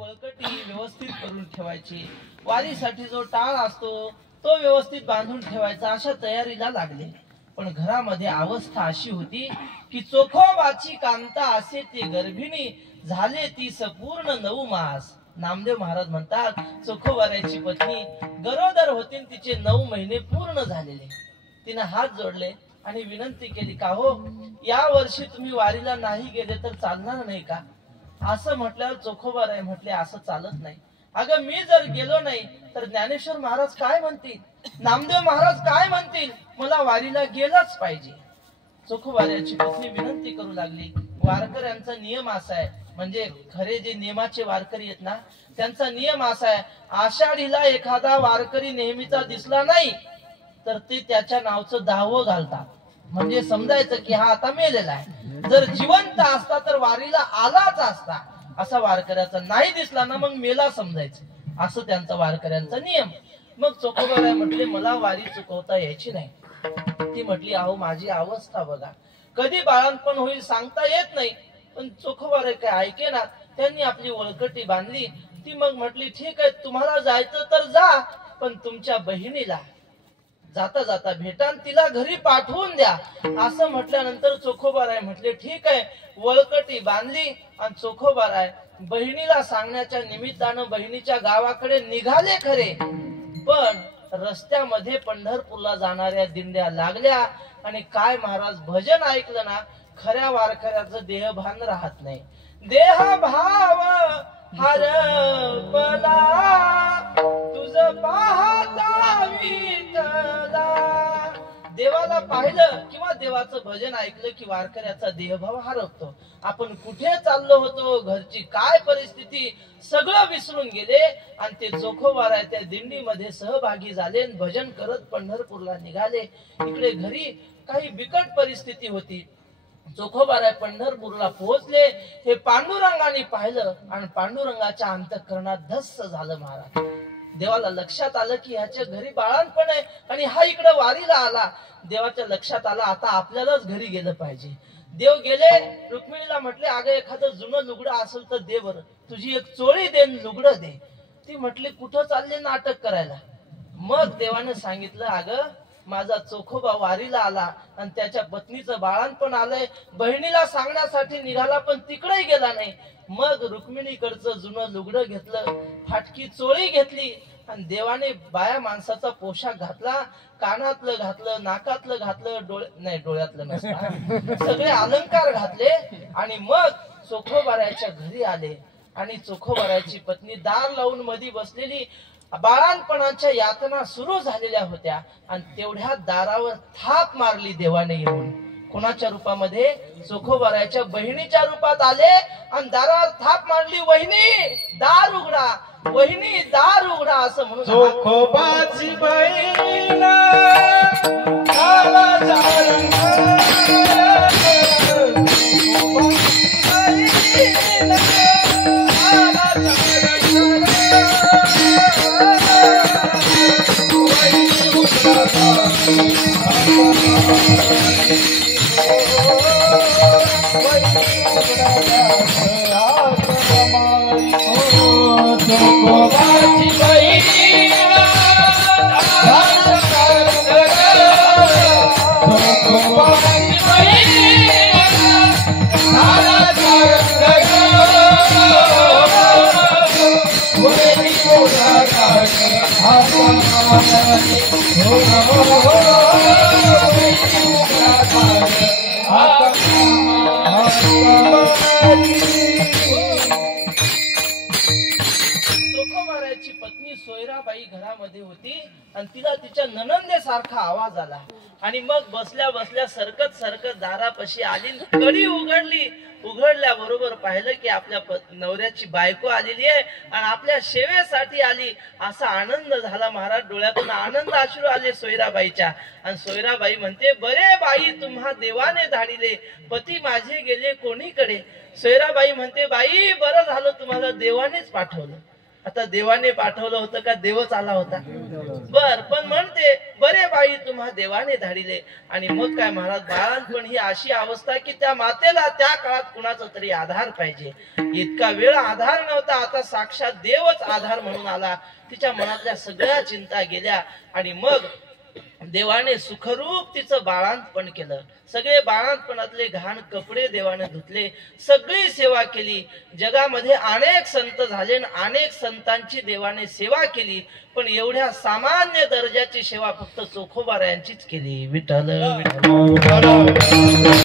वळकटी व्यवस्थित करून ठेवायची, वारीसाठी जो टाळ असतो तो व्यवस्थित बांधून ठेवायचा, अशा तयारीला लागले. पण घरामध्ये अवस्था अशी होती की चोखोबाची कांता असे ती गर्भिणी, झाले ती संपूर्ण 9 मास. नामदेव महाराज म्हणतात चोखोबाराची पत्नी गरोदर होती, तिचे 9 महिने पूर्ण झालेले. तिने हात जोडले आणि विनंती केली, का हो या वर्षी तुम्ही वारीला नाही गेले तर चालणार नाही का? असं म्हटल्यावर चोखोबाराय म्हटले, असं चालत नाही. अगं मी जर गेलो नाही तर ज्ञानेश्वर महाराज काय म्हणतील, नामदेव महाराज काय म्हणतील, मला वारीला गेलंच पाहिजे. चोखोबाराची पत्नी विनंती करू लागली. वारकऱ्यांचा नियम असा आहे, म्हणजे खरे जे नियमाचे वारकरी आहेत ना, त्यांचा नियम असा आहे, आषाढीला एखादा वारकरी नेहमीचा दिसला नाही तर ते त्याच्या नावचं दाव घालतात. म्हणजे समजायचं की हा आता मेलेला आहे. जर जिवंत असता तर वारीला आलाच असता. असा वारकऱ्याचा नाही दिसला ना मग मेला समजायचं, असं त्यांचा वारकऱ्यांचा नियम. मग चोखोबाराय म्हटले, मला वारी चुकवता यायची नाही. ती म्हटली, अहो माझी अवस्था बघा, कधी बाळंतपण होईल सांगता येत नाही. पण चोखोबाराय काय ऐके ना, त्यांनी आपली वळकटी बांधली. ती मग म्हटली, ठीक आहे तुम्हाला जायचं तर जा, पण तुमच्या बहिणीला जाता जाता भेटा, तिला घरी पाठवून द्या. असं म्हटल्यानंतर चोखोबाराय म्हटले, ठीक आहे. वळकटी बांधली आणि चोखोबाराय बहिणीला सांगण्याच्या निमित्तानं बहिणीच्या गावाकडे निघाले खरे, पण रस्त्यामध्ये पंढरपूरला जाणाऱ्या दिंड्या लागल्या. आणि काय महाराज भजन ऐकलं ना, खऱ्या वारकऱ्याचं देहभान राहत नाही. देह भाव हरपला तुझ पाहता विठला. देवाला पाहिलं किंवा देवाचं भजन ऐकलं की वारकऱ्याचा देहभाव हरपतो. आपण कुठे चाललो होतो, घरची काय परिस्थिती, सगळं विसरून गेले आणि ते चोखोबाराय त्या दिंडीमध्ये सहभागी झाले. भजन करत पंढरपूरला निघाले. इकडे घरी काही बिकट परिस्थिती होती. चोखोबाराय पंढरपूरला पोहोचले. हे पांडुरंगाने पाहिलं आणि पांडुरंगाच्या अंतःकरणात धस्स झालं. महाराज देवाला लक्षात आलं की ह्याच्या घरी बाळंतपण आहे आणि हा इकडे वारीला आला. देवाच्या लक्षात आलं आता आपल्यालाच घरी गेलं पाहिजे. देव गेले. रुक्मिणीला म्हटले, अगं एखादं जुनं लुगडं असेल तर दे बरं, तुझी एक चोळी दे, लुगडं दे. ती म्हटली, कुठं चालले नाटक करायला? मग देवानं सांगितलं, अगं माझा चोखोबा वारीला आला आणि त्याच्या पत्नीचं बाळंतपण आलंय, बहिणीला सांगण्यासाठी निघाला पण तिकडे गेला नाही. मग रुक्मिणीकडचं जुनं लुगडं घेतलं, फाटकी चोळी घेतली आणि देवाने बाया माणसाचा पोशाख घातला. कानातलं घातलं, नाकातलं घातलं, डोळ्यातलं नसतं, सगळे अलंकार घातले आणि मग चोखोबारायच्या घरी आले. आणि चोखोबारायची पत्नी दार लावून मधी बसलेली, बाळांपणाच्या यातना सुरू झालेल्या होत्या आणि तेवढ्या दारावर थाप मारली देवाने येऊन. कोणाच्या रूपामध्ये? चोखोबारायच्या बहिणीच्या रूपात आले आणि दारावर थाप मारली, वहिनी दार उघडा, वहिनी दार उघडा असं म्हणून. चोखोबाची बहीण चोखोबारायची पत्नी सोयराबाई घरामध्ये होती आणि तिला तिच्या ननंदेसारखा आवाज आला. आणि मग बसल्या बसल्या सरकत सरकत दारापाशी आली, कडी उघडली. उघडल्या बरोबर पाहिलं की आपल्या नवऱ्याची बायको आलेली आहे आणि आपल्या सेवेसाठी आली. असा आनंद झाला महाराज, डोळ्यातून आनंद अश्रू आले सोयराबाईच्या. आणि सोयराबाई म्हणते, बरे बाई तुम्हा देवाने धाडिले, पती माझे गेले कोणीकडे. सोयराबाई म्हणते, बाई बरं झालं तुम्हाला देवानेच पाठवलं. आता देवाने पाठवलं होतं का देवच आला होता? बर, पण म्हणते बरे बाई तुम्हा देवाने धाडिले. आणि मग काय महाराज, बाळांपण ही अशी अवस्था की त्या मातेला त्या काळात कुणाचा तरी आधार पाहिजे. इतका वेळ आधार नव्हता, आता साक्षात देवच आधार म्हणून आला. तिच्या मनातल्या सगळ्या चिंता गेल्या आणि मग देवाने सुखरूप तिचं बाळांतपण केलं. सगळे बाळांतपणातले घाण कपडे देवाने धुतले, सगळी सेवा केली. जगामध्ये अनेक संत झाले, अनेक संतांची देवाने सेवा केली, पण एवढ्या सामान्य दर्जाची सेवा फक्त चोखोबा यांचीच केली. विठ्ठल विठ्ठल.